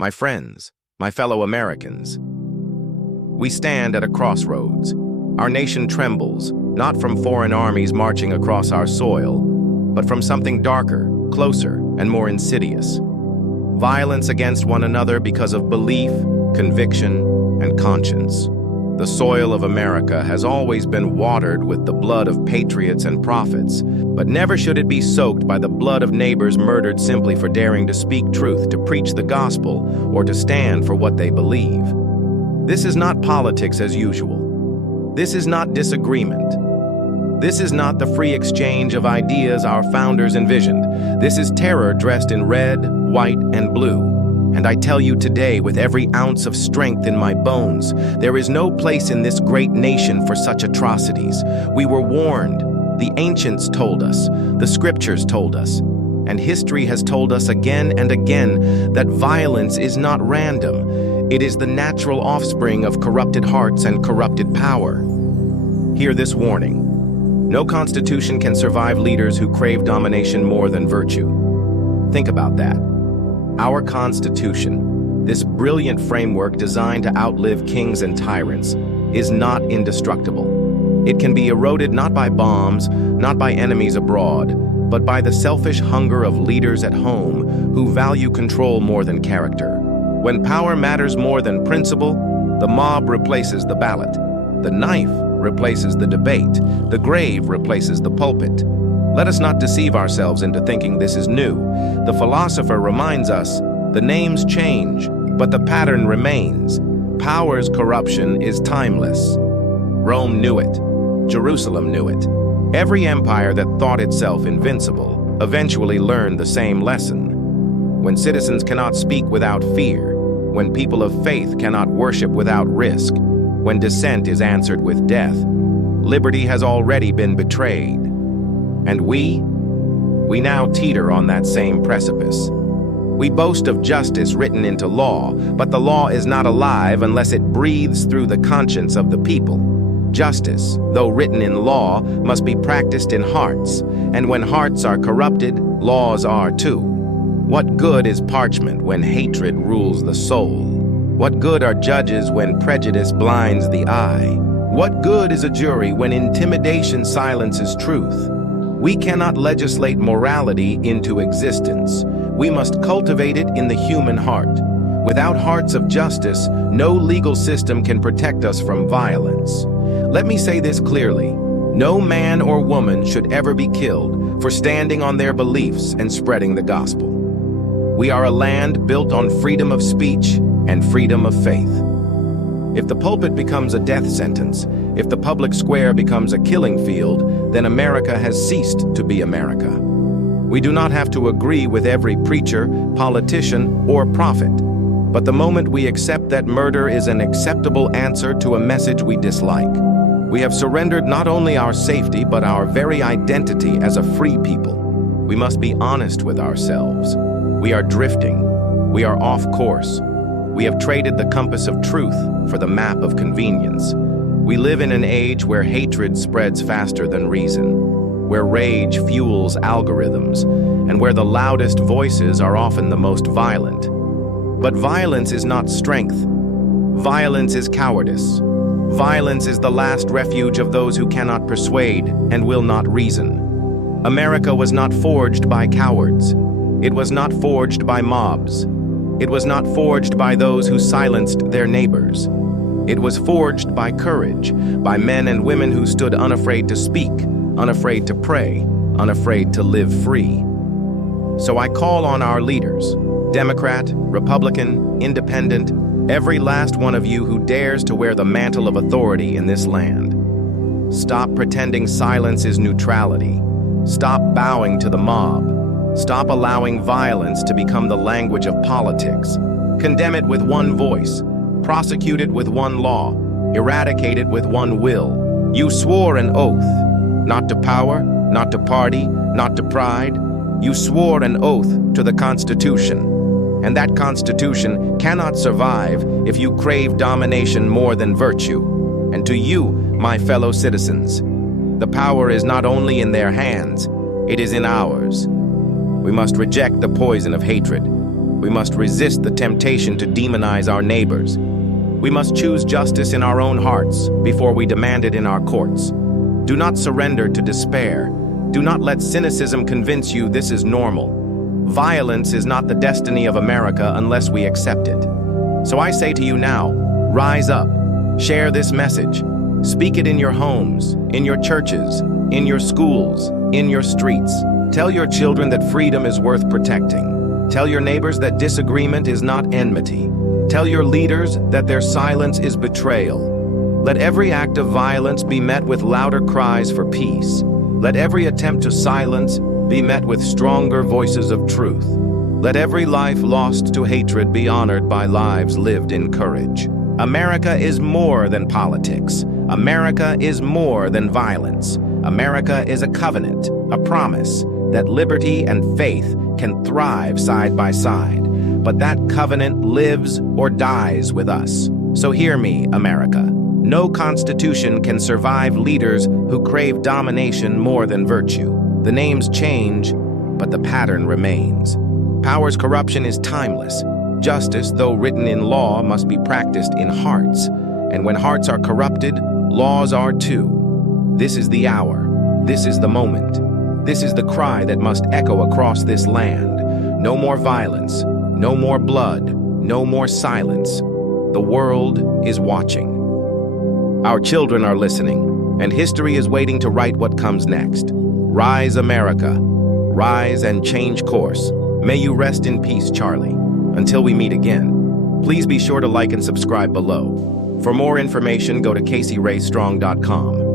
my friends, my fellow Americans. We stand at a crossroads. Our nation trembles, not from foreign armies marching across our soil, but from something darker, closer, and more insidious. Violence against one another because of belief, conviction, and conscience. The soil of America has always been watered with the blood of patriots and prophets, but never should it be soaked by the blood of neighbors murdered simply for daring to speak truth, to preach the gospel, or to stand for what they believe. This is not politics as usual. This is not disagreement. This is not the free exchange of ideas our founders envisioned. This is terror dressed in red, white, and blue. And I tell you today, with every ounce of strength in my bones, there is no place in this great nation for such atrocities. We were warned. The ancients told us. The scriptures told us. And history has told us again and again that violence is not random. It is the natural offspring of corrupted hearts and corrupted power. Hear this warning. No constitution can survive leaders who crave domination more than virtue. Think about that. Our Constitution, this brilliant framework designed to outlive kings and tyrants, is not indestructible. It can be eroded not by bombs, not by enemies abroad, but by the selfish hunger of leaders at home who value control more than character. When power matters more than principle, the mob replaces the ballot. The knife replaces the debate. The grave replaces the pulpit. Let us not deceive ourselves into thinking this is new. The philosopher reminds us, the names change, but the pattern remains. Power's corruption is timeless. Rome knew it. Jerusalem knew it. Every empire that thought itself invincible eventually learned the same lesson. When citizens cannot speak without fear, when people of faith cannot worship without risk, when dissent is answered with death, liberty has already been betrayed. And we now teeter on that same precipice. We boast of justice written into law, but the law is not alive unless it breathes through the conscience of the people. Justice, though written in law, must be practiced in hearts, and when hearts are corrupted, laws are too. What good is parchment when hatred rules the soul? What good are judges when prejudice blinds the eye? What good is a jury when intimidation silences truth? We cannot legislate morality into existence. We must cultivate it in the human heart. Without hearts of justice, no legal system can protect us from violence. Let me say this clearly. No man or woman should ever be killed for standing on their beliefs and spreading the gospel. We are a land built on freedom of speech and freedom of faith. If the pulpit becomes a death sentence, if the public square becomes a killing field, then America has ceased to be America. We do not have to agree with every preacher, politician, or prophet. But the moment we accept that murder is an acceptable answer to a message we dislike, we have surrendered not only our safety, but our very identity as a free people. We must be honest with ourselves. We are drifting. We are off course. We have traded the compass of truth for the map of convenience. We live in an age where hatred spreads faster than reason, where rage fuels algorithms, and where the loudest voices are often the most violent. But violence is not strength. Violence is cowardice. Violence is the last refuge of those who cannot persuade and will not reason. America was not forged by cowards. It was not forged by mobs. It was not forged by those who silenced their neighbors. It was forged by courage, by men and women who stood unafraid to speak, unafraid to pray, unafraid to live free. So I call on our leaders, Democrat, Republican, Independent, every last one of you who dares to wear the mantle of authority in this land. Stop pretending silence is neutrality. Stop bowing to the mob. Stop allowing violence to become the language of politics. Condemn it with one voice. Prosecute it with one law. Eradicate it with one will. You swore an oath, not to power, not to party, not to pride. You swore an oath to the Constitution. And that Constitution cannot survive if you crave domination more than virtue. And to you, my fellow citizens, the power is not only in their hands, it is in ours. We must reject the poison of hatred. We must resist the temptation to demonize our neighbors. We must choose justice in our own hearts before we demand it in our courts. Do not surrender to despair. Do not let cynicism convince you this is normal. Violence is not the destiny of America unless we accept it. So I say to you now, rise up, share this message, speak it in your homes, in your churches, in your schools, in your streets. Tell your children that freedom is worth protecting. Tell your neighbors that disagreement is not enmity. Tell your leaders that their silence is betrayal. Let every act of violence be met with louder cries for peace. Let every attempt to silence be met with stronger voices of truth. Let every life lost to hatred be honored by lives lived in courage. America is more than politics. America is more than violence. America is a covenant, a promise that liberty and faith can thrive side by side. But that covenant lives or dies with us. So hear me, America. No constitution can survive leaders who crave domination more than virtue. The names change, but the pattern remains. Power's corruption is timeless. Justice, though written in law, must be practiced in hearts. And when hearts are corrupted, laws are too. This is the hour. This is the moment. This is the cry that must echo across this land. No more violence. No more blood. No more silence. The world is watching. Our children are listening, and history is waiting to write what comes next. Rise, America. Rise and change course. May you rest in peace, Charlie. Until we meet again, please be sure to like and subscribe below. For more information, go to CaseyRayStrong.com.